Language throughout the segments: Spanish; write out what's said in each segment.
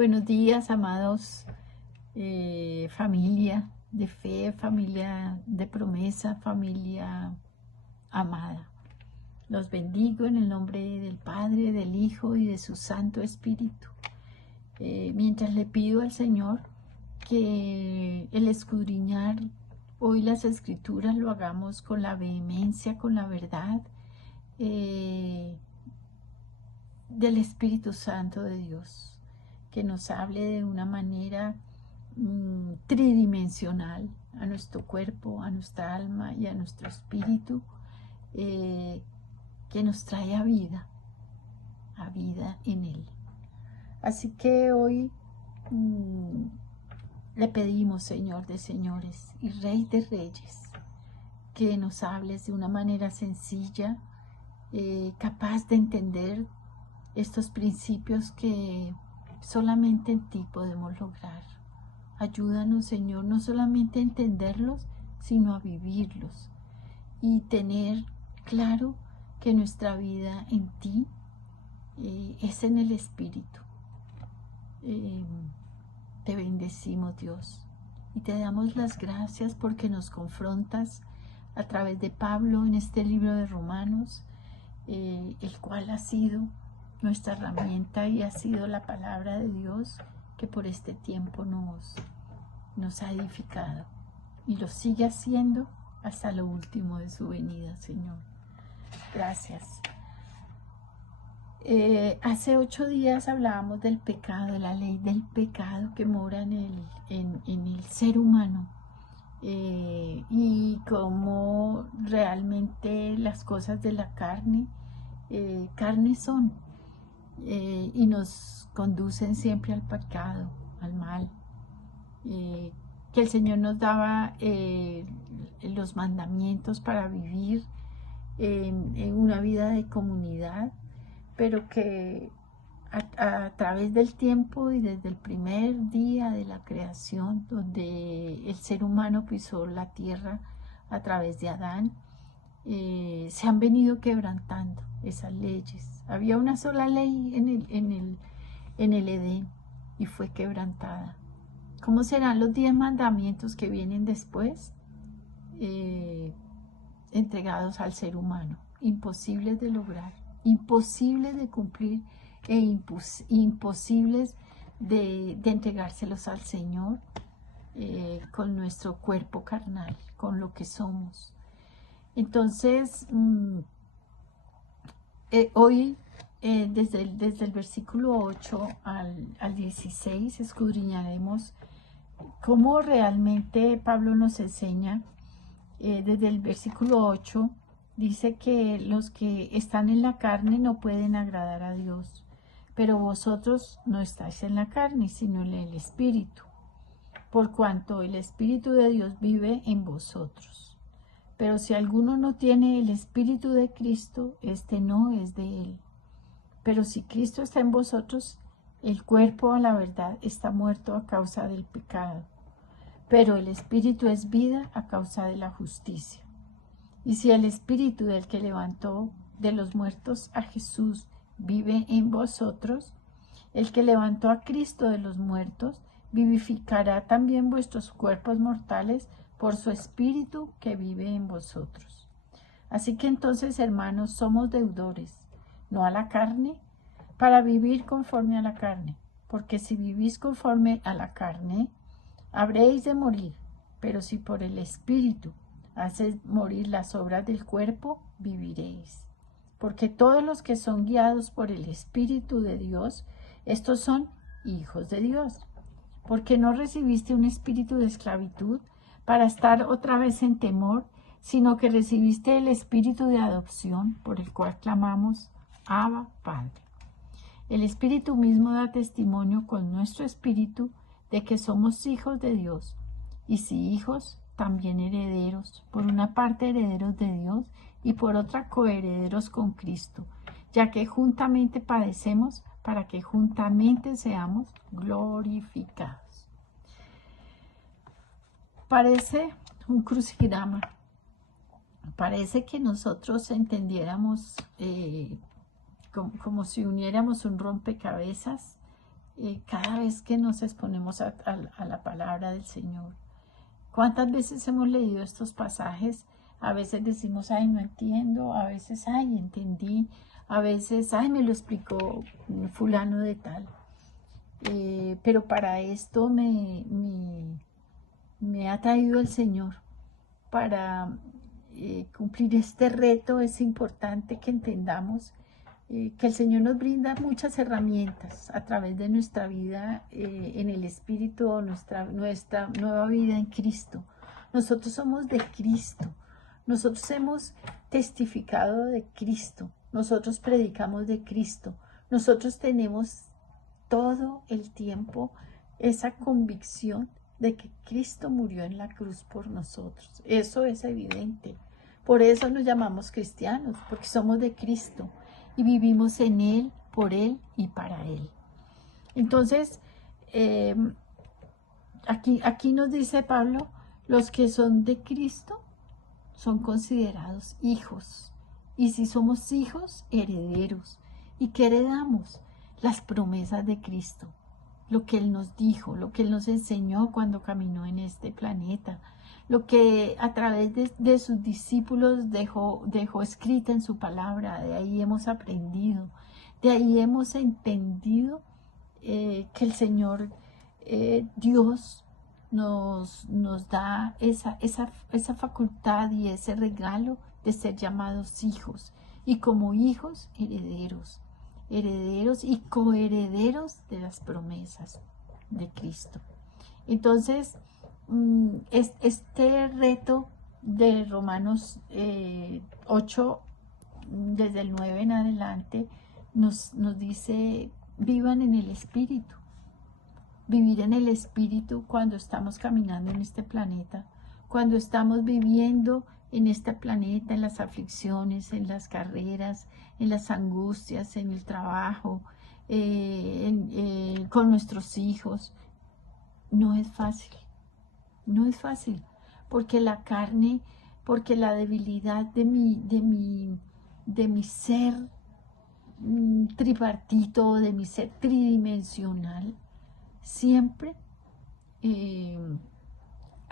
Buenos días, amados, familia de fe, familia de promesa, familia amada. Los bendigo en el nombre del Padre, del Hijo y de su Santo Espíritu. Mientras le pido al Señor que el escudriñar hoy las Escrituras lo hagamos con la vehemencia, con la verdad del Espíritu Santo de Dios, que nos hable de una manera tridimensional a nuestro cuerpo, a nuestra alma y a nuestro espíritu, que nos trae a vida en Él. Así que hoy le pedimos, Señor de señores y Rey de reyes, que nos hables de una manera sencilla, capaz de entender estos principios que solamente en ti podemos lograr. Ayúdanos, Señor, no solamente a entenderlos, sino a vivirlos y tener claro que nuestra vida en ti es en el Espíritu. Te bendecimos, Dios, y te damos las gracias porque nos confrontas a través de Pablo en este libro de Romanos, el cual ha sido nuestra herramienta y ha sido la palabra de Dios que por este tiempo nos ha edificado y lo sigue haciendo hasta lo último de su venida, Señor. Gracias. Hace 8 días hablábamos del pecado, de la ley del pecado que mora en el ser humano, y cómo realmente las cosas de la carne son, y nos conducen siempre al pecado, al mal, que el Señor nos daba los mandamientos para vivir en una vida de comunidad, pero que a través del tiempo y desde el primer día de la creación, donde el ser humano pisó la tierra a través de Adán, se han venido quebrantando esas leyes. Había una sola ley en el Edén y fue quebrantada. ¿Cómo serán los 10 mandamientos que vienen después? Entregados al ser humano, imposibles de lograr, imposibles de cumplir e imposibles de entregárselos al Señor con nuestro cuerpo carnal, con lo que somos. Entonces, hoy, desde el versículo 8 al 16, escudriñaremos cómo realmente Pablo nos enseña. Desde el versículo 8 dice que los que están en la carne no pueden agradar a Dios, pero vosotros no estáis en la carne, sino en el Espíritu, por cuanto el Espíritu de Dios vive en vosotros. Pero si alguno no tiene el Espíritu de Cristo, este no es de él. Pero si Cristo está en vosotros, el cuerpo a la verdad está muerto a causa del pecado, pero el Espíritu es vida a causa de la justicia. Y si el Espíritu del que levantó de los muertos a Jesús vive en vosotros, el que levantó a Cristo de los muertos vivificará también vuestros cuerpos mortales por su Espíritu que vive en vosotros. Así que entonces, hermanos, somos deudores, no a la carne, para vivir conforme a la carne, porque si vivís conforme a la carne, habréis de morir, pero si por el Espíritu haces morir las obras del cuerpo, viviréis. Porque todos los que son guiados por el Espíritu de Dios, estos son hijos de Dios. Porque no recibiste un espíritu de esclavitud para estar otra vez en temor, sino que recibiste el espíritu de adopción, por el cual clamamos, Abba, Padre. El Espíritu mismo da testimonio con nuestro espíritu de que somos hijos de Dios, y si hijos, también herederos, por una parte herederos de Dios, y por otra coherederos con Cristo, ya que juntamente padecemos, para que juntamente seamos glorificados. Parece un crucigrama, parece que nosotros entendiéramos como si uniéramos un rompecabezas cada vez que nos exponemos a la palabra del Señor. ¿Cuántas veces hemos leído estos pasajes? A veces decimos, ay, no entiendo, a veces, ay, entendí, a veces, ay, me lo explicó fulano de tal. Pero para esto me ha traído el Señor, para cumplir este reto. Es importante que entendamos que el Señor nos brinda muchas herramientas a través de nuestra vida en el Espíritu, nuestra nueva vida en Cristo. Nosotros somos de Cristo, nosotros hemos testificado de Cristo, nosotros predicamos de Cristo, nosotros tenemos todo el tiempo esa convicción de que Cristo murió en la cruz por nosotros. Eso es evidente. Por eso nos llamamos cristianos, porque somos de Cristo y vivimos en Él, por Él y para Él. Entonces, aquí nos dice Pablo, los que son de Cristo son considerados hijos. Y si somos hijos, herederos. ¿Y qué heredamos? Las promesas de Cristo. Lo que Él nos dijo, lo que Él nos enseñó cuando caminó en este planeta, lo que a través de sus discípulos dejó escrita en su palabra. De ahí hemos aprendido, de ahí hemos entendido que el Señor Dios nos da esa facultad y ese regalo de ser llamados hijos, y como hijos herederos y coherederos de las promesas de Cristo. Entonces, este reto de Romanos 8, desde el 9 en adelante, nos dice, vivan en el Espíritu. Vivir en el Espíritu cuando estamos caminando en este planeta, cuando estamos viviendo en este planeta, en las aflicciones, en las carreras, en las angustias, en el trabajo, con nuestros hijos. No es fácil, no es fácil, porque la carne, porque la debilidad de mi ser tripartito, de mi ser tridimensional, siempre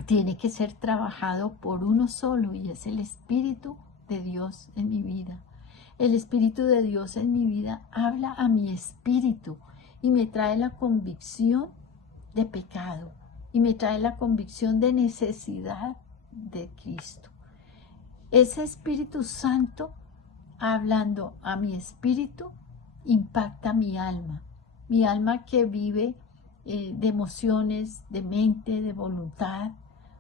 tiene que ser trabajado por uno solo, y es el Espíritu de Dios en mi vida. El Espíritu de Dios en mi vida habla a mi espíritu y me trae la convicción de pecado y me trae la convicción de necesidad de Cristo. Ese Espíritu Santo hablando a mi espíritu impacta mi alma que vive de emociones, de mente, de voluntad.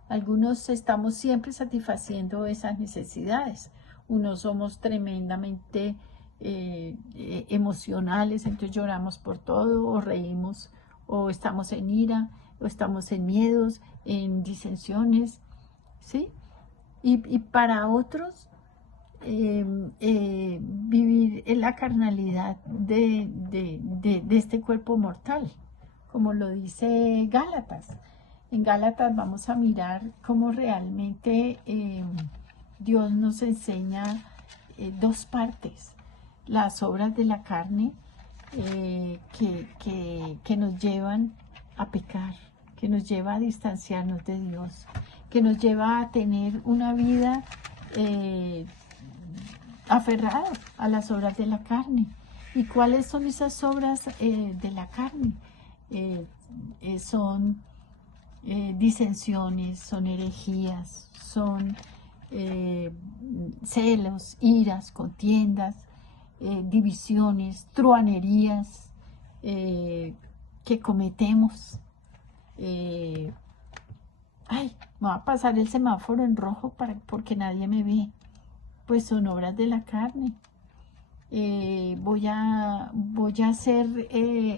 Algunos estamos siempre satisfaciendo esas necesidades. Unos somos tremendamente emocionales, entonces lloramos por todo, o reímos, o estamos en ira, o estamos en miedos, en disensiones, ¿sí? Y para otros, vivir en la carnalidad de este cuerpo mortal, como lo dice Gálatas. En Gálatas vamos a mirar cómo realmente Dios nos enseña dos partes: las obras de la carne que nos llevan a pecar, que nos lleva a distanciarnos de Dios, que nos lleva a tener una vida aferrada a las obras de la carne. ¿Y cuáles son esas obras de la carne? Son disensiones, son herejías, son celos, iras, contiendas, divisiones, truhanerías que cometemos. Ay, me va a pasar el semáforo en rojo porque nadie me ve. Pues son obras de la carne. Voy a hacer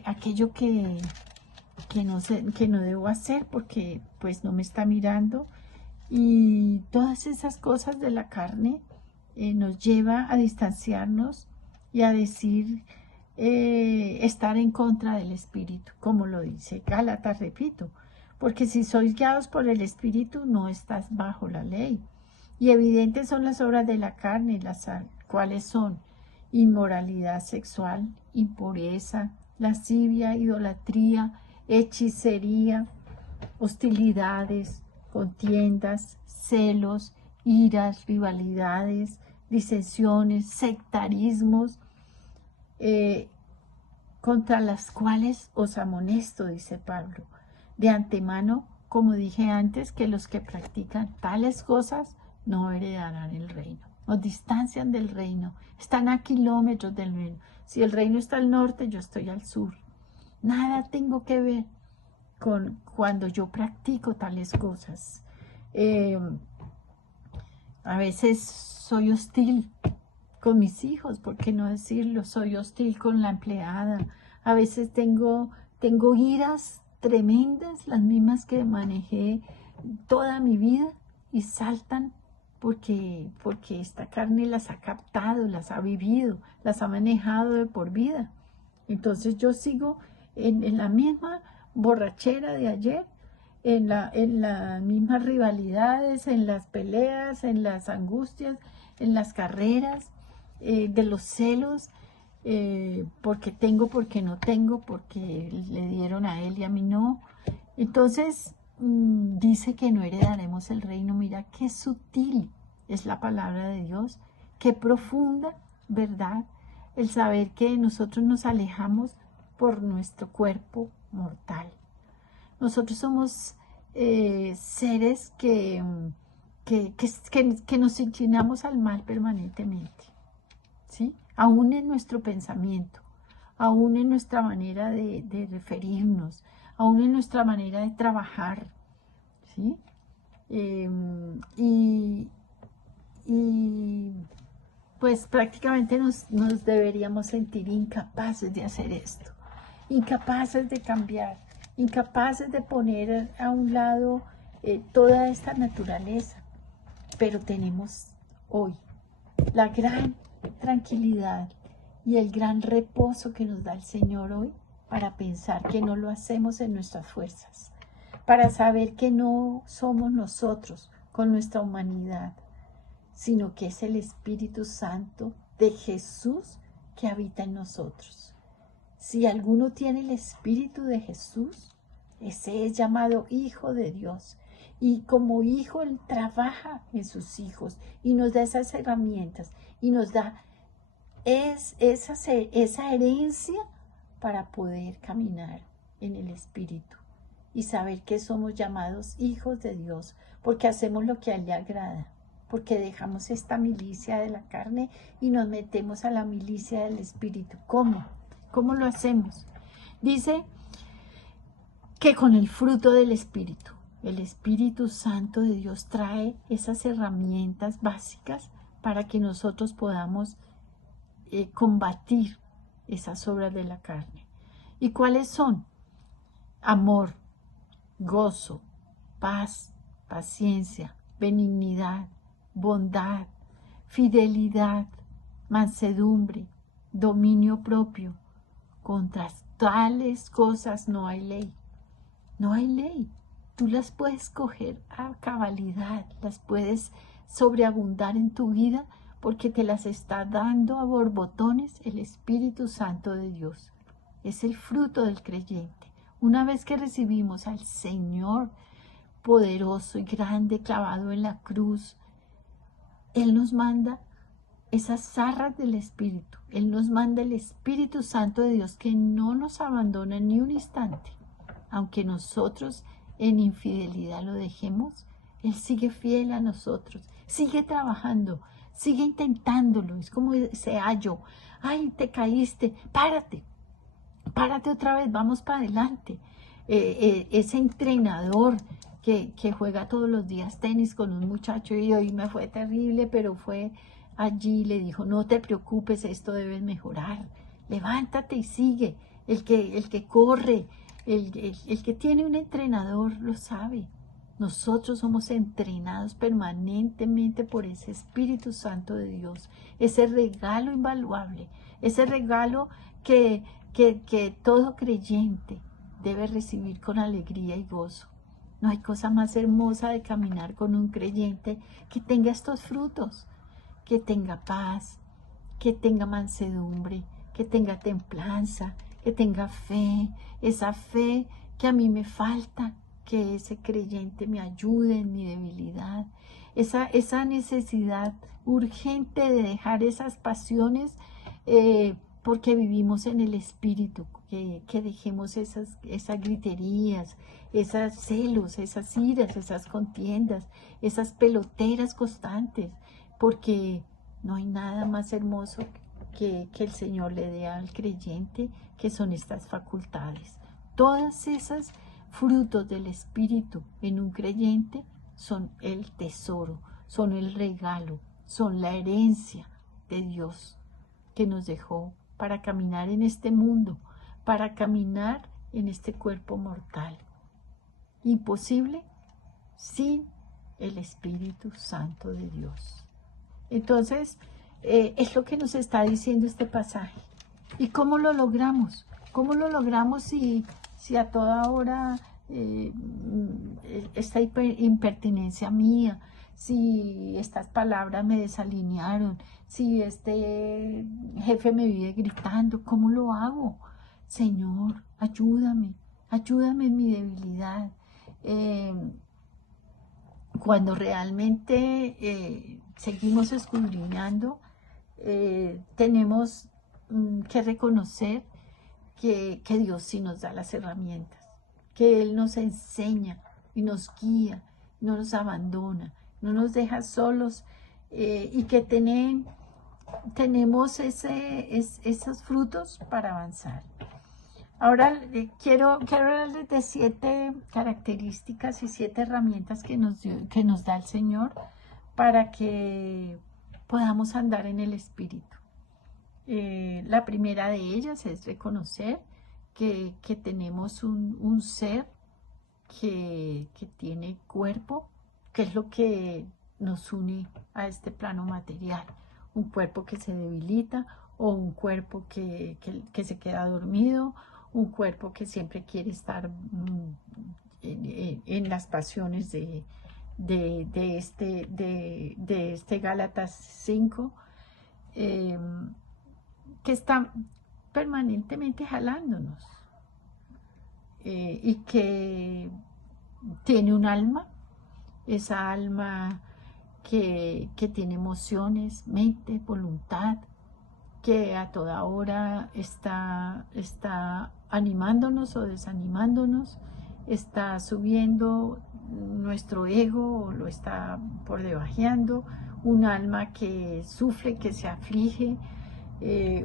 aquello que no debo hacer porque pues no me está mirando, y todas esas cosas de la carne nos lleva a distanciarnos y a decir estar en contra del Espíritu, como lo dice Gálatas, repito, porque si sois guiados por el Espíritu no estás bajo la ley. Y evidentes son las obras de la carne, las cuales son inmoralidad sexual, impureza, lascivia, idolatría, hechicería, hostilidades, contiendas, celos, iras, rivalidades, disensiones, sectarismos, contra las cuales os amonesto, dice Pablo, de antemano, como dije antes, que los que practican tales cosas no heredarán el reino. Nos distancian del reino, están a kilómetros del reino. Si el reino está al norte, yo estoy al sur. Nada tengo que ver con cuando yo practico tales cosas. A veces soy hostil con mis hijos, ¿por qué no decirlo? Soy hostil con la empleada. A veces tengo iras tremendas, las mismas que manejé toda mi vida, y saltan porque esta carne las ha captado, las ha vivido, las ha manejado de por vida. Entonces yo sigo en la misma borrachera de ayer, en las mismas rivalidades, en las peleas, en las angustias, en las carreras, de los celos, porque tengo, porque no tengo, porque le dieron a él y a mí no. Entonces dice que no heredaremos el reino. Mira qué sutil es la palabra de Dios, qué profunda verdad el saber que nosotros nos alejamos por nuestro cuerpo mortal. Nosotros somos seres que nos inclinamos al mal permanentemente, ¿sí? Aún en nuestro pensamiento, aún en nuestra manera de referirnos, aún en nuestra manera de trabajar, ¿sí? Y pues prácticamente nos deberíamos sentir incapaces de hacer esto, incapaces de cambiar, incapaces de poner a un lado toda esta naturaleza. Pero tenemos hoy la gran tranquilidad y el gran reposo que nos da el Señor hoy para pensar que no lo hacemos en nuestras fuerzas, para saber que no somos nosotros con nuestra humanidad, sino que es el Espíritu Santo de Jesús que habita en nosotros. Si alguno tiene el Espíritu de Jesús, ese es llamado Hijo de Dios. Y como hijo, Él trabaja en sus hijos y nos da esas herramientas y nos da esa herencia para poder caminar en el Espíritu y saber que somos llamados hijos de Dios, porque hacemos lo que a Él le agrada, porque dejamos esta milicia de la carne y nos metemos a la milicia del Espíritu. ¿Cómo? ¿Cómo lo hacemos? Dice que con el fruto del Espíritu. El Espíritu Santo de Dios trae esas herramientas básicas para que nosotros podamos combatir esas obras de la carne. ¿Y cuáles son? Amor, gozo, paz, paciencia, benignidad, bondad, fidelidad, mansedumbre, dominio propio. Contra tales cosas no hay ley. No hay ley. Tú las puedes coger a cabalidad, las puedes sobreabundar en tu vida porque te las está dando a borbotones el Espíritu Santo de Dios. Es el fruto del creyente. Una vez que recibimos al Señor poderoso y grande clavado en la cruz, Él nos manda esas zarras del Espíritu. Él nos manda el Espíritu Santo de Dios que no nos abandona ni un instante. Aunque nosotros en infidelidad lo dejemos, Él sigue fiel a nosotros, sigue trabajando, sigue intentándolo. Es como ese ayo, ay, te caíste, párate otra vez, vamos para adelante. Ese entrenador que juega todos los días tenis con un muchacho y hoy me fue terrible, pero fue allí, le dijo, no te preocupes, esto debes mejorar, levántate y sigue. El que corre, el que tiene un entrenador lo sabe. Nosotros somos entrenados permanentemente por ese Espíritu Santo de Dios, ese regalo invaluable, ese regalo que todo creyente debe recibir con alegría y gozo. No hay cosa más hermosa de caminar con un creyente que tenga estos frutos, que tenga paz, que tenga mansedumbre, que tenga templanza, que tenga fe, esa fe que a mí me falta, que ese creyente me ayude en mi debilidad, esa necesidad urgente de dejar esas pasiones, porque vivimos en el Espíritu, que dejemos esas griterías, esos celos, esas iras, esas contiendas, esas peloteras constantes, porque no hay nada más hermoso que el Señor le dé al creyente, que son estas facultades. Todas esas frutos del Espíritu en un creyente son el tesoro, son el regalo, son la herencia de Dios que nos dejó para caminar en este mundo, para caminar en este cuerpo mortal. Imposible sin el Espíritu Santo de Dios. Entonces, es lo que nos está diciendo este pasaje. ¿Y cómo lo logramos? ¿Cómo lo logramos si a toda hora esta impertinencia mía, si estas palabras me desalinearon, si este jefe me vive gritando? ¿Cómo lo hago? Señor, ayúdame, ayúdame en mi debilidad. Cuando realmente seguimos escudriñando, tenemos que reconocer que Dios sí nos da las herramientas, que Él nos enseña y nos guía, no nos abandona, no nos deja solos, y que tenemos esos frutos para avanzar. Ahora quiero hablarles de 7 características y 7 herramientas que nos da el Señor para que podamos andar en el Espíritu. La primera de ellas es reconocer que tenemos un ser que tiene cuerpo, que es lo que nos une a este plano material. Un cuerpo que se debilita, o un cuerpo que se queda dormido, un cuerpo que siempre quiere estar en las pasiones de este Gálatas 5, que está permanentemente jalándonos, y que tiene un alma, esa alma que tiene emociones, mente, voluntad, que a toda hora está animándonos o desanimándonos, está subiendo nuestro ego o lo está por debajeando, un alma que sufre, que se aflige,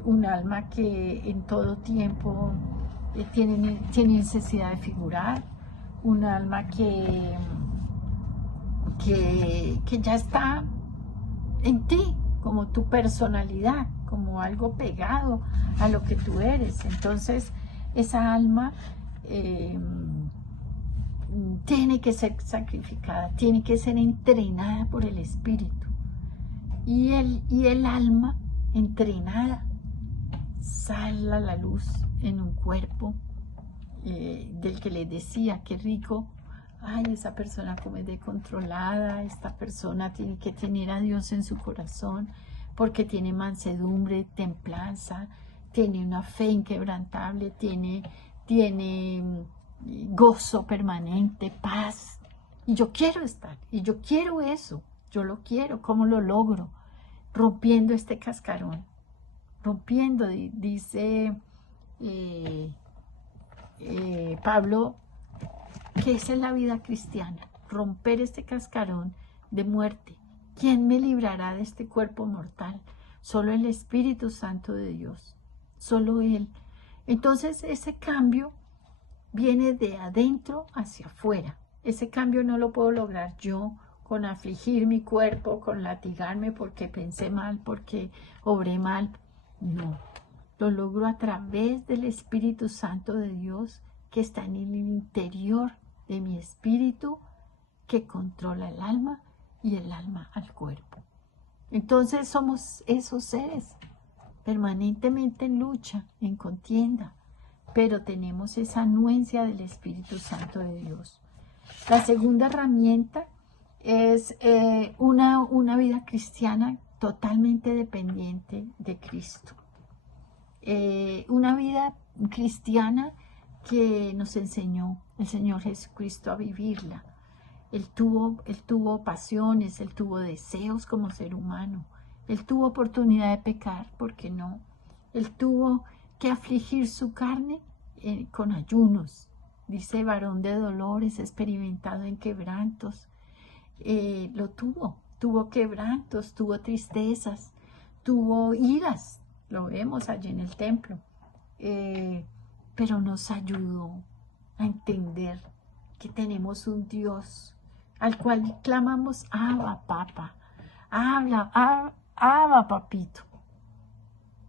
un alma que en todo tiempo tiene necesidad de figurar, un alma que ya está en ti, como tu personalidad, como algo pegado a lo que tú eres. Entonces, esa alma tiene que ser sacrificada, tiene que ser entrenada por el Espíritu. Y el alma entrenada sale a la luz en un cuerpo del que les decía, qué rico. Ay, esa persona como es descontrolada, esta persona tiene que tener a Dios en su corazón, porque tiene mansedumbre, templanza, tiene una fe inquebrantable, tiene gozo permanente, paz. Y yo quiero estar, y yo quiero eso, yo lo quiero. ¿Cómo lo logro? Rompiendo este cascarón, rompiendo, dice Pablo, que esa es la vida cristiana, romper este cascarón de muerte. ¿Quién me librará de este cuerpo mortal? Solo el Espíritu Santo de Dios, solo Él. Entonces ese cambio viene de adentro hacia afuera. Ese cambio no lo puedo lograr yo con afligir mi cuerpo, con latigarme porque pensé mal, porque obré mal. No, lo logro a través del Espíritu Santo de Dios que está en el interior de mi espíritu, que controla el alma y el alma al cuerpo. Entonces somos esos seres permanentemente en lucha, en contienda, pero tenemos esa anuencia del Espíritu Santo de Dios. La segunda herramienta es una vida cristiana totalmente dependiente de Cristo. Una vida cristiana que nos enseñó el Señor Jesucristo a vivirla. Él tuvo pasiones, Él tuvo deseos como ser humano. Él tuvo oportunidad de pecar, ¿por qué no? Él tuvo que afligir su carne con ayunos. Dice, varón de dolores, experimentado en quebrantos. Tuvo quebrantos, tuvo tristezas, tuvo iras. Lo vemos allí en el templo. Pero nos ayudó a entender que tenemos un Dios al cual clamamos, Abba, Papa, Abba, Papito,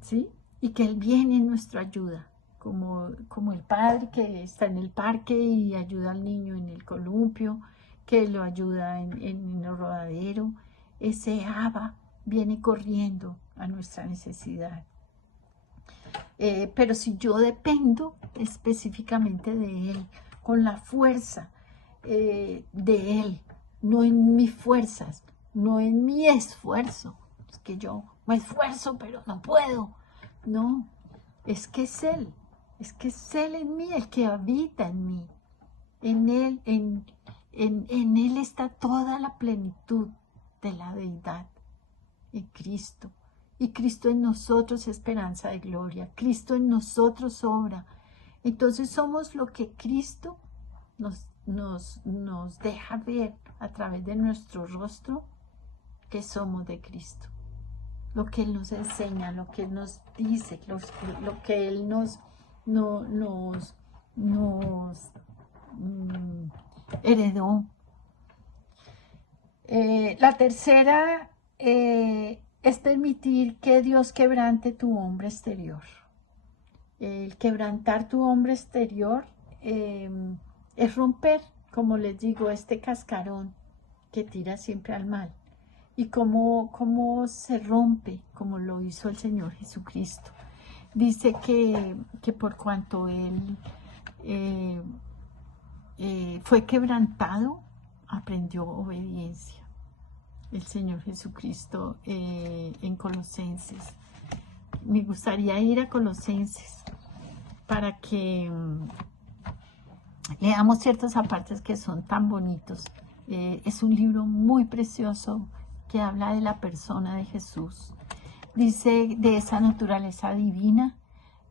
¿sí? Y que Él viene en nuestra ayuda, como el padre que está en el parque y ayuda al niño en el columpio, que lo ayuda en el rodadero. Ese Abba viene corriendo a nuestra necesidad. Pero si yo dependo específicamente de Él, con la fuerza de Él, no en mis fuerzas, no en mi esfuerzo, es que yo me esfuerzo pero no puedo, no, es que es Él en mí, el que habita en mí, en Él está toda la plenitud de la deidad, en Cristo. Y Cristo en nosotros, esperanza de gloria. Cristo en nosotros obra. Entonces somos lo que Cristo nos deja ver a través de nuestro rostro, que somos de Cristo. Lo que Él nos enseña, lo que Él nos dice, lo que Él nos heredó. La tercera es permitir que Dios quebrante tu hombre exterior. El quebrantar tu hombre exterior es romper, como les digo, este cascarón que tira siempre al mal. Y cómo se rompe, como lo hizo el Señor Jesucristo. Dice que por cuanto Él fue quebrantado, aprendió obediencia. El Señor Jesucristo en Colosenses. Me gustaría ir a Colosenses para que leamos ciertas apartes que son tan bonitos. Es un libro muy precioso que habla de la persona de Jesús. Dice de esa naturaleza divina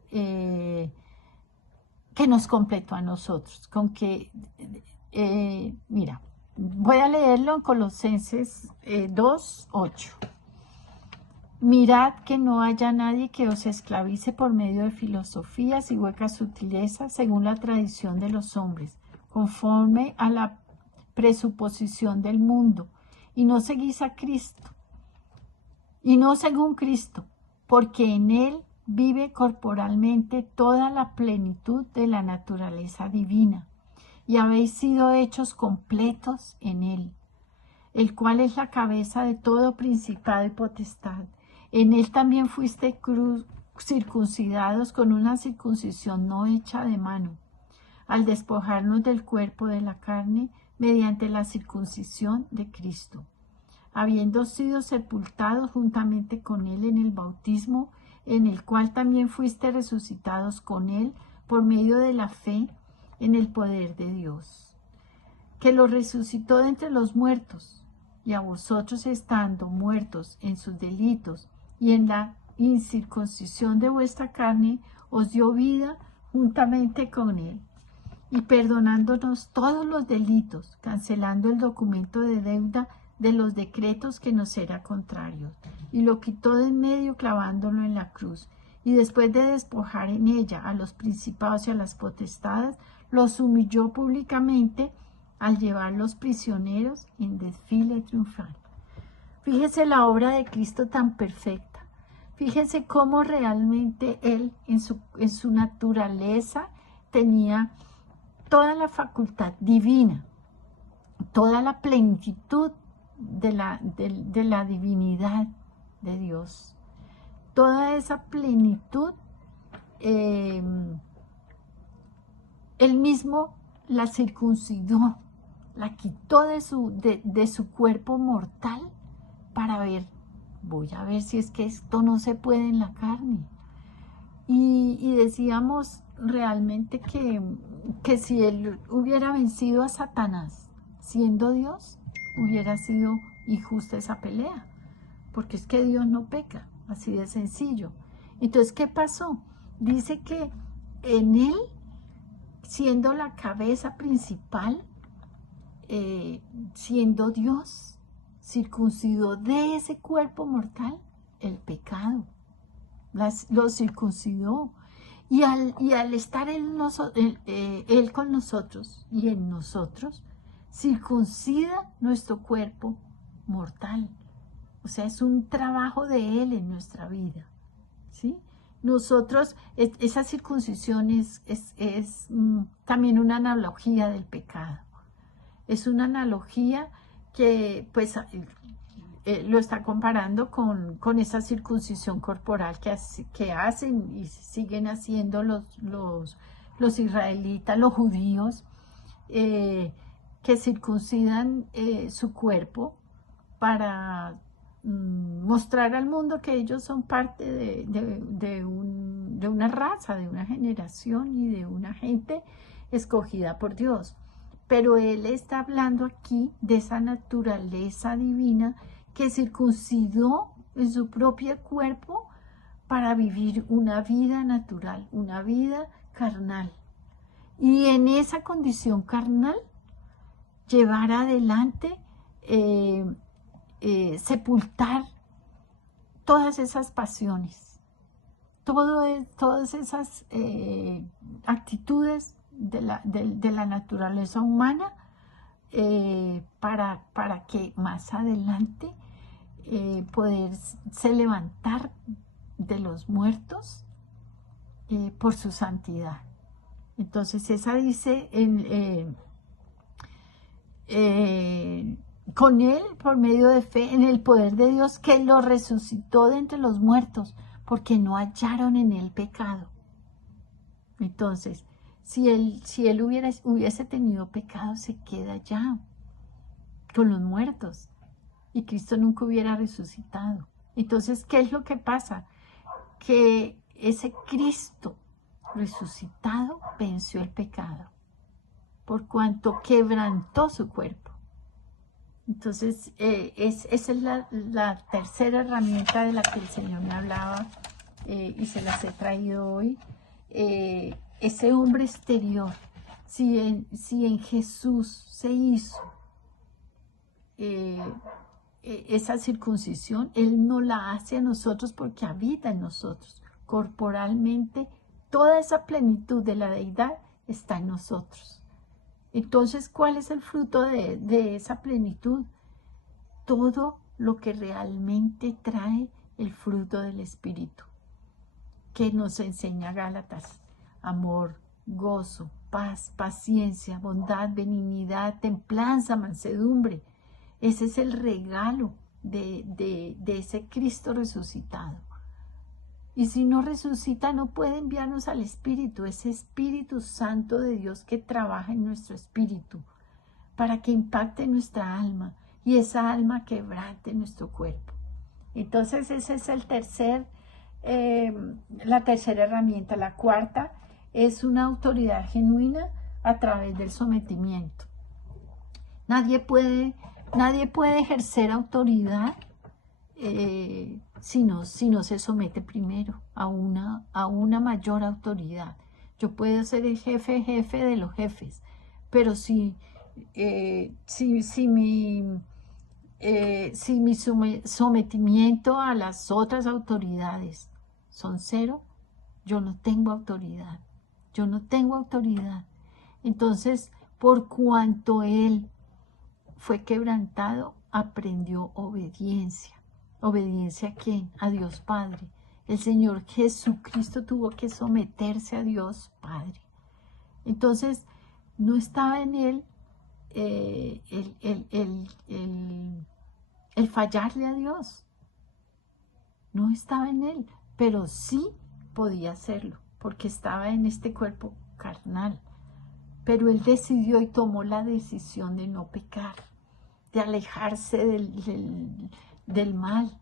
que nos completó a nosotros. Con que, mira, voy a leerlo en Colosenses 2:8. Mirad que no haya nadie que os esclavice por medio de filosofías y huecas sutilezas según la tradición de los hombres, conforme a la presuposición del mundo, y no seguís a Cristo, y no según Cristo, porque en Él vive corporalmente toda la plenitud de la naturaleza divina, y habéis sido hechos completos en Él, el cual es la cabeza de todo principado y potestad. En Él también fuiste circuncidados con una circuncisión no hecha de mano, al despojarnos del cuerpo de la carne mediante la circuncisión de Cristo, habiendo sido sepultados juntamente con Él en el bautismo, en el cual también fuiste resucitados con Él por medio de la fe en el poder de Dios, que lo resucitó de entre los muertos, y a vosotros estando muertos en sus delitos y en la incircuncisión de vuestra carne, os dio vida juntamente con Él, y perdonándonos todos los delitos, cancelando el documento de deuda de los decretos que nos era contrario, y lo quitó de en medio clavándolo en la cruz, y después de despojar en ella a los principados y a las potestades, los humilló públicamente al llevarlos prisioneros en desfile triunfal. Fíjese la obra de Cristo tan perfecta. Fíjense cómo realmente Él en su naturaleza tenía toda la facultad divina, toda la plenitud de la divinidad de Dios. Toda esa plenitud, Él mismo la circuncidó, la quitó de su cuerpo mortal para ver, voy a ver si es que esto no se puede en la carne. Y decíamos realmente que si él hubiera vencido a Satanás siendo Dios, hubiera sido injusta esa pelea, porque es que Dios no peca, así de sencillo. Entonces, ¿qué pasó? Dice que en él, siendo la cabeza principal, siendo Dios, circuncidó de ese cuerpo mortal el pecado, lo circuncidó. Y al estar él con nosotros y en nosotros, circuncida nuestro cuerpo mortal. O sea, es un trabajo de Él en nuestra vida, ¿sí? Nosotros, esa circuncisión es también una analogía del pecado. Es una analogía que, pues, lo está comparando con esa circuncisión corporal que hacen y siguen haciendo los israelitas, los judíos, que circuncidan su cuerpo para mostrar al mundo que ellos son parte de una raza, de una generación y de una gente escogida por Dios. Pero él está hablando aquí de esa naturaleza divina que circuncidó en su propio cuerpo para vivir una vida natural, una vida carnal. Y en esa condición carnal, llevar adelante, sepultar todas esas pasiones, todas esas actitudes de la naturaleza humana, para que más adelante poderse levantar de los muertos por su santidad. Entonces esa dice con él, por medio de fe en el poder de Dios, que lo resucitó de entre los muertos, porque no hallaron en él pecado. Entonces, si él hubiese tenido pecado, se queda ya con los muertos, y Cristo nunca hubiera resucitado. Entonces, ¿qué es lo que pasa? Que ese Cristo resucitado venció el pecado, por cuanto quebrantó su cuerpo. Entonces, esa es la tercera herramienta de la que el Señor me hablaba, y se las he traído hoy. Ese hombre exterior, si en Jesús se hizo esa circuncisión, Él no la hace a nosotros porque habita en nosotros. Corporalmente, toda esa plenitud de la deidad está en nosotros. Entonces, ¿cuál es el fruto de esa plenitud? Todo lo que realmente trae el fruto del Espíritu, que nos enseña Gálatas: amor, gozo, paz, paciencia, bondad, benignidad, templanza, mansedumbre. Ese es el regalo de ese Cristo resucitado. Y si no resucita, no puede enviarnos al Espíritu, ese Espíritu Santo de Dios que trabaja en nuestro espíritu para que impacte nuestra alma y esa alma quebrante nuestro cuerpo. Entonces ese es la tercera herramienta. La cuarta es una autoridad genuina a través del sometimiento. Nadie puede ejercer autoridad si no se somete primero a una mayor autoridad. Yo puedo ser el jefe de los jefes, pero si mi sometimiento a las otras autoridades son cero, yo no tengo autoridad. Yo no tengo autoridad. Entonces, por cuanto Él fue quebrantado, aprendió obediencia. ¿Obediencia a quién? A Dios Padre. El Señor Jesucristo tuvo que someterse a Dios Padre. Entonces, no estaba en Él el fallarle a Dios. No estaba en Él, pero sí podía hacerlo, porque estaba en este cuerpo carnal. Pero Él decidió y tomó la decisión de no pecar, de alejarse del mal,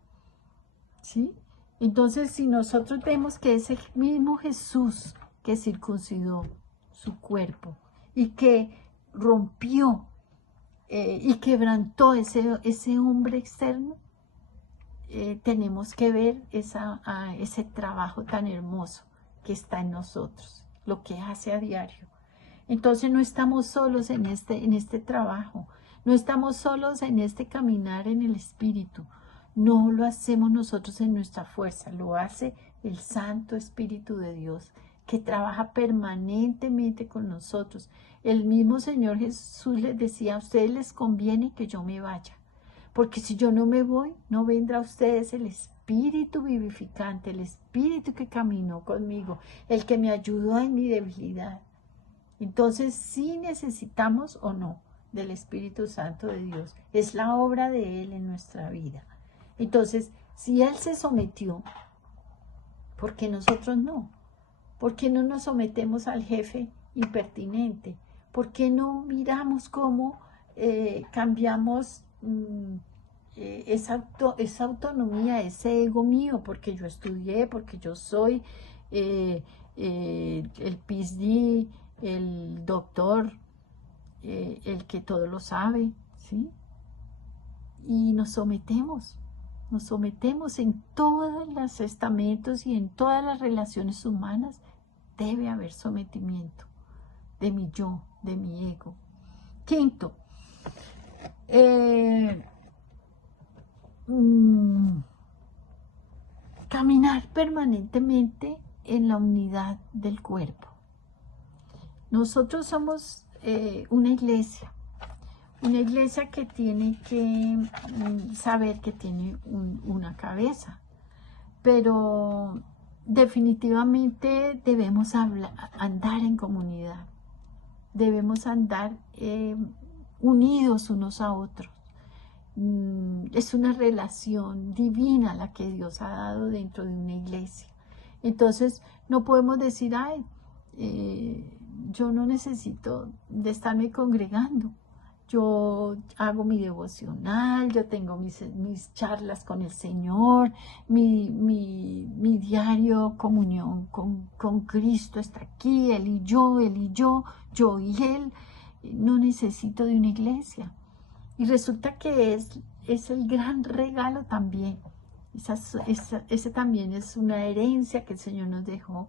¿sí? Entonces, si nosotros vemos que ese mismo Jesús que circuncidó su cuerpo y que rompió y quebrantó ese hombre externo. Tenemos que ver ese trabajo tan hermoso que está en nosotros, lo que hace a diario. Entonces no estamos solos en este trabajo, no estamos solos en este caminar en el Espíritu. No lo hacemos nosotros en nuestra fuerza, lo hace el Santo Espíritu de Dios, que trabaja permanentemente con nosotros. El mismo Señor Jesús les decía, a ustedes les conviene que yo me vaya, porque si yo no me voy, no vendrá a ustedes el Espíritu vivificante, el Espíritu que caminó conmigo, el que me ayudó en mi debilidad. Entonces, sí necesitamos o no del Espíritu Santo de Dios. Es la obra de Él en nuestra vida. Entonces, si Él se sometió, ¿por qué nosotros no? ¿Por qué no nos sometemos al jefe impertinente? ¿Por qué no miramos cómo cambiamos esa autonomía, ese ego mío? Porque yo estudié, porque yo soy el PhD, el doctor, el que todo lo sabe, ¿sí? Y nos sometemos en todos los estamentos y en todas las relaciones humanas. Debe haber sometimiento de mi yo, de mi ego. Quinto, caminar permanentemente en la unidad del cuerpo. Nosotros somos una iglesia que tiene que saber que tiene una cabeza, pero definitivamente debemos andar en comunidad, debemos andar unidos unos a otros. Es una relación divina la que Dios ha dado dentro de una iglesia. Entonces no podemos decir, ay, yo no necesito de estarme congregando. Yo hago mi devocional, yo tengo mis charlas con el Señor, mi diario comunión con Cristo está aquí, Él y yo, yo y Él. No necesito de una iglesia. Y resulta que es el gran regalo también. Ese también es una herencia que el Señor nos dejó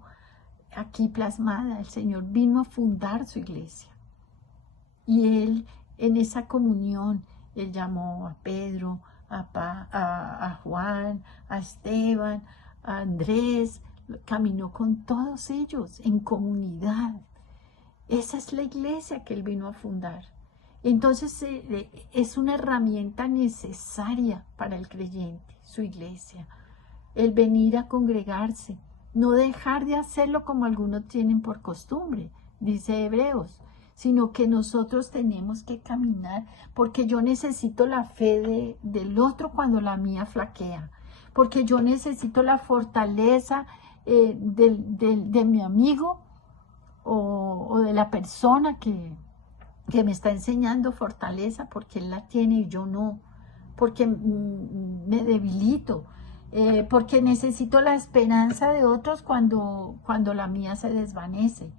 aquí plasmada. El Señor vino a fundar su iglesia. Y Él, en esa comunión, Él llamó a Pedro, a Juan, a Esteban, a Andrés, caminó con todos ellos en comunidad. Esa es la iglesia que Él vino a fundar. Entonces es una herramienta necesaria para el creyente, su iglesia. El venir a congregarse, no dejar de hacerlo como algunos tienen por costumbre, dice Hebreos, sino que nosotros tenemos que caminar, porque yo necesito la fe del otro cuando la mía flaquea, porque yo necesito la fortaleza de mi amigo o de la persona que me está enseñando fortaleza, porque él la tiene y yo no, porque me debilito, porque necesito la esperanza de otros cuando la mía se desvanece.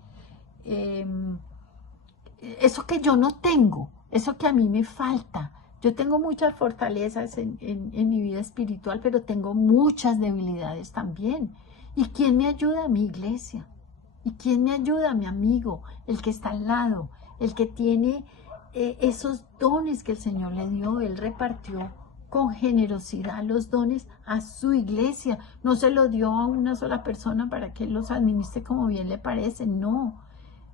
Eso que yo no tengo, eso que a mí me falta. Yo tengo muchas fortalezas en mi vida espiritual, pero tengo muchas debilidades también. ¿Y quién me ayuda? Mi iglesia. ¿Y quién me ayuda? Mi amigo, el que está al lado, el que tiene esos dones que el Señor le dio. Él repartió con generosidad los dones a su iglesia. No se los dio a una sola persona para que los administre como bien le parece, no.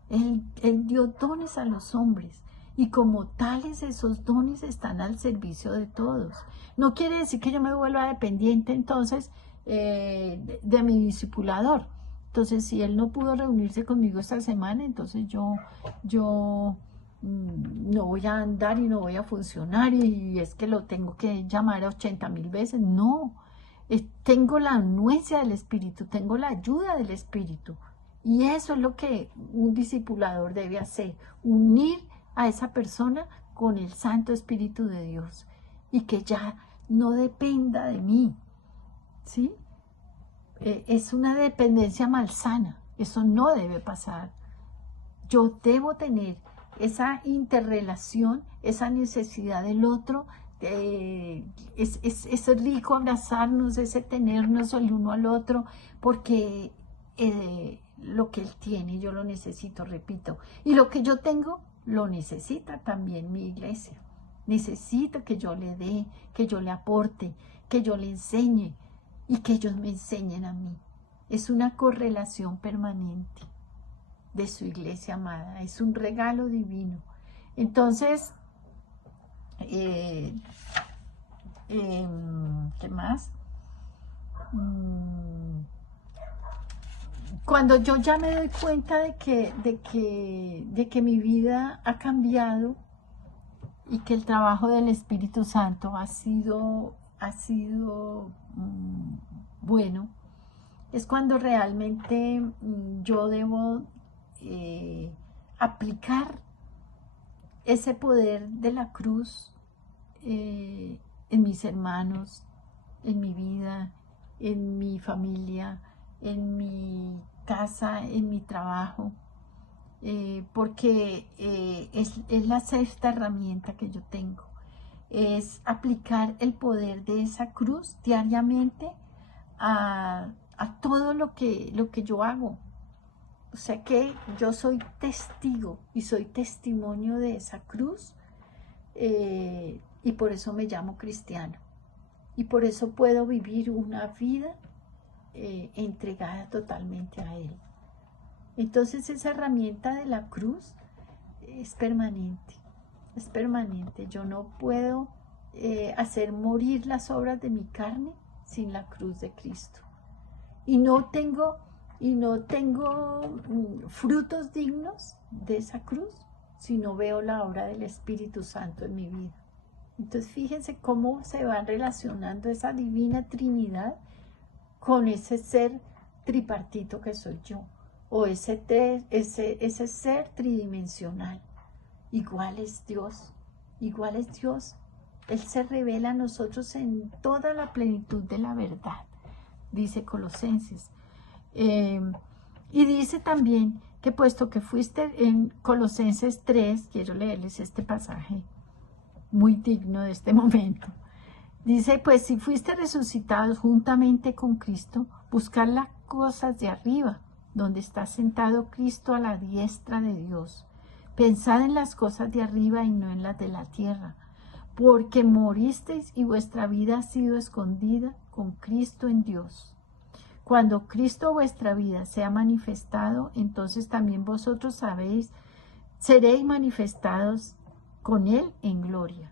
Él dio dones a los hombres y como tales esos dones están al servicio de todos. No quiere decir que yo me vuelva dependiente entonces de mi discipulador. Entonces si él no pudo reunirse conmigo esta semana, entonces yo no voy a andar y no voy a funcionar y es que lo tengo que llamar a 80,000 veces. No, tengo la anuencia del Espíritu, tengo la ayuda del Espíritu. Y eso es lo que un discipulador debe hacer, unir a esa persona con el Santo Espíritu de Dios y que ya no dependa de mí, ¿sí? Es una dependencia malsana, Eso no debe pasar. Yo debo tener esa interrelación, esa necesidad del otro. Es rico abrazarnos, ese tenernos el uno al otro, porque lo que él tiene yo lo necesito, repito, y lo que yo tengo lo necesita también mi iglesia. Necesita que yo le dé, que yo le aporte, que yo le enseñe y que ellos me enseñen a mí. Es una correlación permanente de su iglesia amada, es un regalo divino. Entonces, ¿qué más? Cuando yo ya me doy cuenta de que mi vida ha cambiado y que el trabajo del Espíritu Santo ha sido bueno, es cuando realmente yo debo aplicar ese poder de la cruz en mis hermanos, en mi vida, en mi familia, en mi casa, en mi trabajo, porque es la sexta herramienta que yo tengo, es aplicar el poder de esa cruz diariamente a todo lo que yo hago. O sea que yo soy testigo y soy testimonio de esa cruz, y por eso me llamo cristiano. Y por eso puedo vivir una vida entregada totalmente a Él. Entonces esa herramienta de la cruz es permanente, es permanente. Yo no puedo hacer morir las obras de mi carne sin la cruz de Cristo. Y no tengo frutos dignos de esa cruz si no veo la obra del Espíritu Santo en mi vida. Entonces fíjense cómo se va relacionando esa divina Trinidad con ese ser tripartito que soy yo, o ese ser tridimensional. Igual es Dios, igual es Dios. Él se revela a nosotros en toda la plenitud de la verdad, dice Colosenses. Y dice también que puesto que fuiste en Colosenses 3, quiero leerles este pasaje muy digno de este momento. Dice, pues si fuiste resucitados juntamente con Cristo, buscar las cosas de arriba, donde está sentado Cristo a la diestra de Dios. Pensad en las cosas de arriba y no en las de la tierra, porque moristeis y vuestra vida ha sido escondida con Cristo en Dios. Cuando Cristo vuestra vida sea manifestado, entonces también vosotros seréis manifestados con Él en gloria.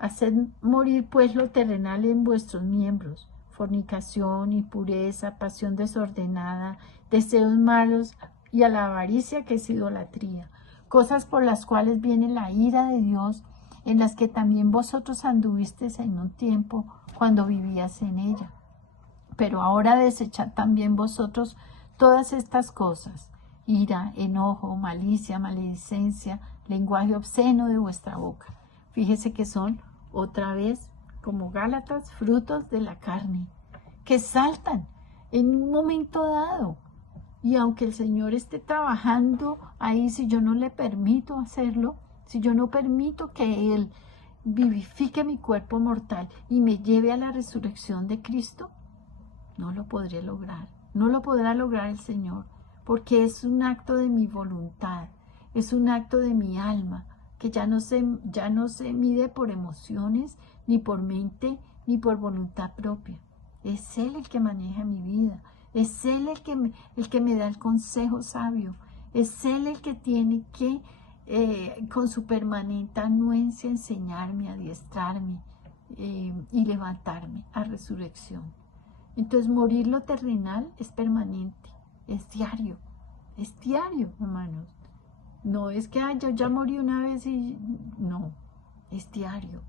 Haced morir pues lo terrenal en vuestros miembros, fornicación, impureza, pasión desordenada, deseos malos y a la avaricia que es idolatría, cosas por las cuales viene la ira de Dios, en las que también vosotros anduvisteis en un tiempo cuando vivías en ella. Pero ahora desechad también vosotros todas estas cosas, ira, enojo, malicia, maledicencia, lenguaje obsceno de vuestra boca. Fíjese que son, otra vez, como Gálatas, frutos de la carne, que saltan en un momento dado. Y aunque el Señor esté trabajando ahí, si yo no le permito hacerlo, si yo no permito que Él vivifique mi cuerpo mortal y me lleve a la resurrección de Cristo, no lo podré lograr. No lo podrá lograr el Señor, porque es un acto de mi voluntad, es un acto de mi alma, que ya no se mide por emociones, ni por mente, ni por voluntad propia. Es Él el que maneja mi vida, es Él el que me da el consejo sabio, es Él el que tiene que, con su permanente anuencia, enseñarme, adiestrarme y levantarme a resurrección. Entonces morir lo terrenal es permanente, es diario, hermanos. No es que yo ya morí una vez y no, es diario,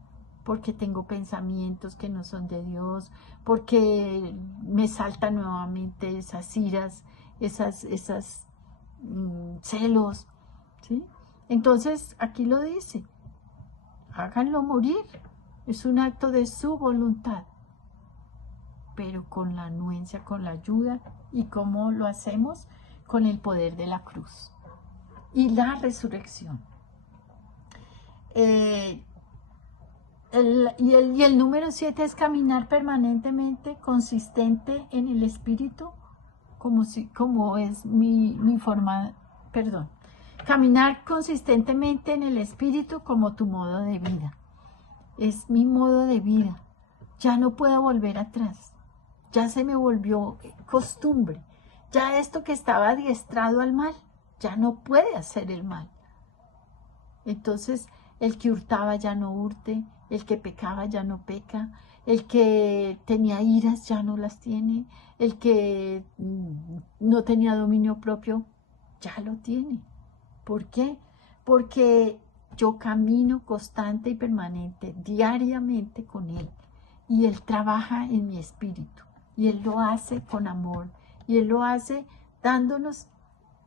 porque tengo pensamientos que no son de Dios, porque me saltan nuevamente esas iras, esas celos, ¿sí? Entonces aquí lo dice, háganlo morir, es un acto de su voluntad, pero con la anuencia, con la ayuda. ¿Y cómo lo hacemos? con el poder de la cruz y la resurrección. El número 7 es caminar permanentemente, consistente en el Espíritu, como es mi forma, perdón. Caminar consistentemente en el Espíritu como tu modo de vida. Es mi modo de vida. Ya no puedo volver atrás. Ya se me volvió costumbre. Ya esto que estaba adiestrado al mal, ya no puede hacer el mal. Entonces, el que hurtaba ya no hurte, el que pecaba ya no peca, el que tenía iras ya no las tiene, el que no tenía dominio propio ya lo tiene. ¿Por qué? Porque yo camino constante y permanente, diariamente con Él. Y Él trabaja en mi espíritu. Y Él lo hace con amor. Y Él lo hace dándonos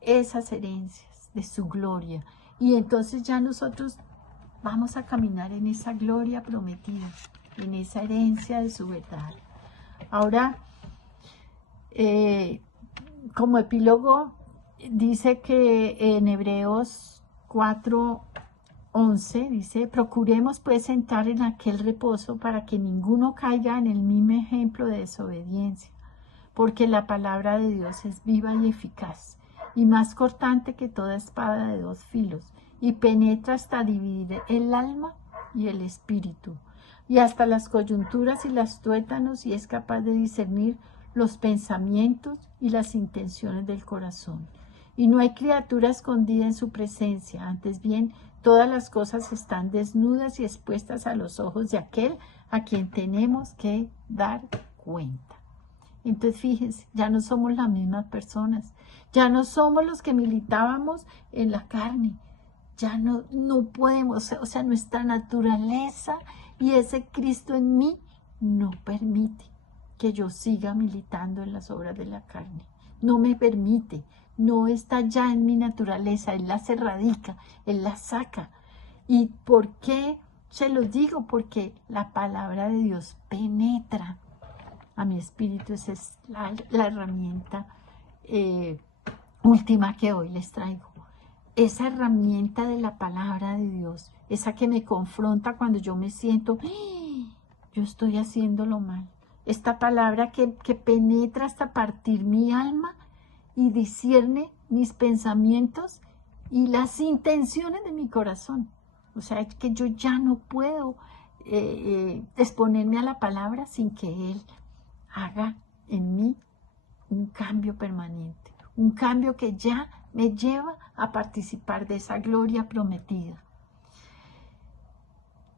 esas herencias de su gloria. Y entonces ya nosotros vamos a caminar en esa gloria prometida, en esa herencia de su verdad. Ahora, como epílogo, dice que en Hebreos 4:11 dice: procuremos pues entrar en aquel reposo para que ninguno caiga en el mismo ejemplo de desobediencia, porque la palabra de Dios es viva y eficaz, y más cortante que toda espada de dos filos, y penetra hasta dividir el alma y el espíritu, y hasta las coyunturas y las tuétanos, y es capaz de discernir los pensamientos y las intenciones del corazón. Y no hay criatura escondida en su presencia, antes bien, todas las cosas están desnudas y expuestas a los ojos de aquel a quien tenemos que dar cuenta. Entonces, fíjense, ya no somos las mismas personas, ya no somos los que militábamos en la carne, ya no podemos, o sea, nuestra naturaleza y ese Cristo en mí no permite que yo siga militando en las obras de la carne, no me permite, no está ya en mi naturaleza, Él las erradica, Él las saca. ¿Y por qué se los digo? Porque la palabra de Dios penetra a mi espíritu. Esa es la herramienta última que hoy les traigo. Esa herramienta de la palabra de Dios, esa que me confronta cuando yo me siento, yo estoy haciéndolo mal. Esta palabra que penetra hasta partir mi alma y discierne mis pensamientos y las intenciones de mi corazón. O sea, es que yo ya no puedo exponerme a la palabra sin que Él haga en mí un cambio permanente, un cambio que ya me lleva a participar de esa gloria prometida.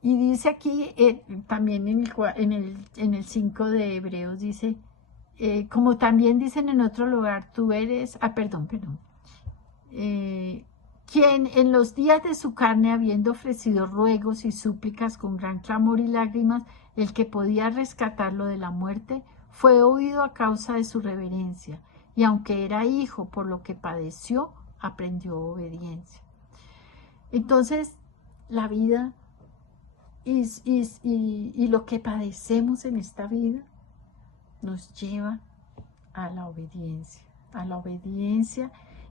Y dice aquí, también en el 5 de Hebreos, dice, como también dicen en otro lugar, tú eres, quien en los días de su carne, habiendo ofrecido ruegos y súplicas con gran clamor y lágrimas, el que podía rescatarlo de la muerte, fue oído a causa de su reverencia, y aunque era hijo, por lo que padeció, aprendió obediencia. Entonces, la vida y lo que padecemos en esta vida nos lleva a la obediencia,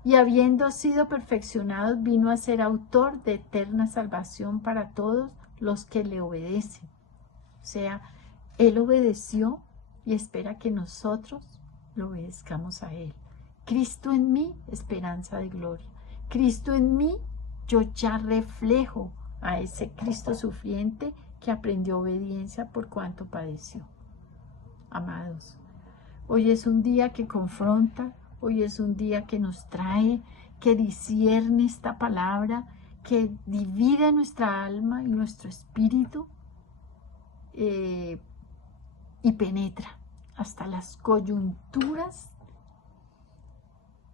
y habiendo sido perfeccionados, vino a ser autor de eterna salvación para todos los que le obedecen. O sea, Él obedeció y espera que nosotros lo obedezcamos a Él. Cristo en mí, esperanza de gloria. Cristo en mí, yo ya reflejo a ese Cristo sufriente que aprendió obediencia por cuanto padeció. Amados, hoy es un día que confronta, hoy es un día que nos trae, que discierne esta palabra, que divide nuestra alma y nuestro espíritu y penetra hasta las coyunturas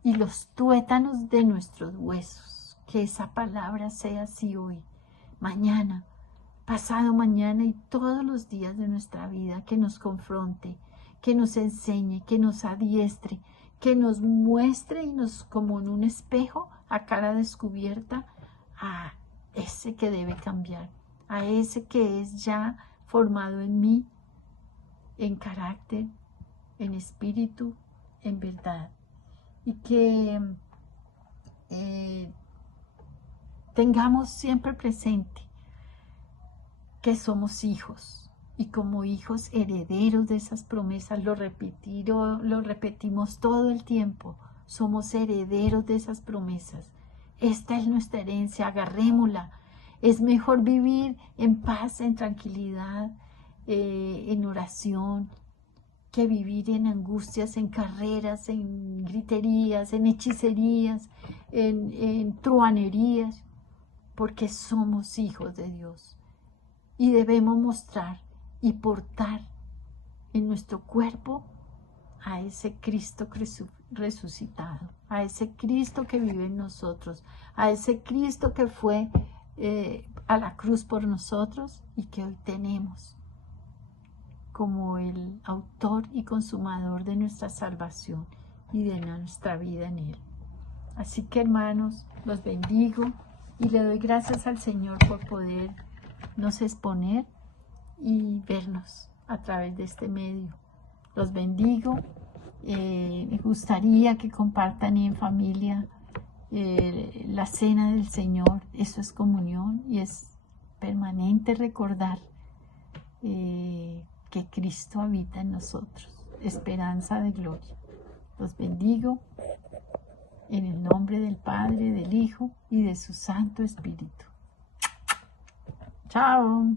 y los tuétanos de nuestros huesos. Que esa palabra sea así hoy, mañana, pasado mañana y todos los días de nuestra vida, que nos confronte, que nos enseñe, que nos adiestre, que nos muestre y nos, como en un espejo, a cara descubierta, a ese que debe cambiar, a ese que es ya formado en mí, en carácter, en espíritu, en verdad. y que tengamos siempre presente que somos hijos y como hijos herederos de esas promesas. Lo repetimos todo el tiempo. Somos herederos de esas promesas. Esta es nuestra herencia, agarrémosla. Es mejor vivir en paz, en tranquilidad, en oración, que vivir en angustias, en carreras, en griterías, en hechicerías, en truhanerías, porque somos hijos de Dios. Y debemos mostrar y portar en nuestro cuerpo a ese Cristo resucitado, a ese Cristo que vive en nosotros, a ese Cristo que fue a la cruz por nosotros y que hoy tenemos como el autor y consumador de nuestra salvación y de nuestra vida en Él. Así que, hermanos, los bendigo y le doy gracias al Señor por podernos exponer y vernos a través de este medio. Los bendigo. Me gustaría que compartan en familia la cena del Señor. Eso es comunión y es permanente recordar que Cristo habita en nosotros, esperanza de gloria. Los bendigo en el nombre del Padre, del Hijo y de su Santo Espíritu. Chao.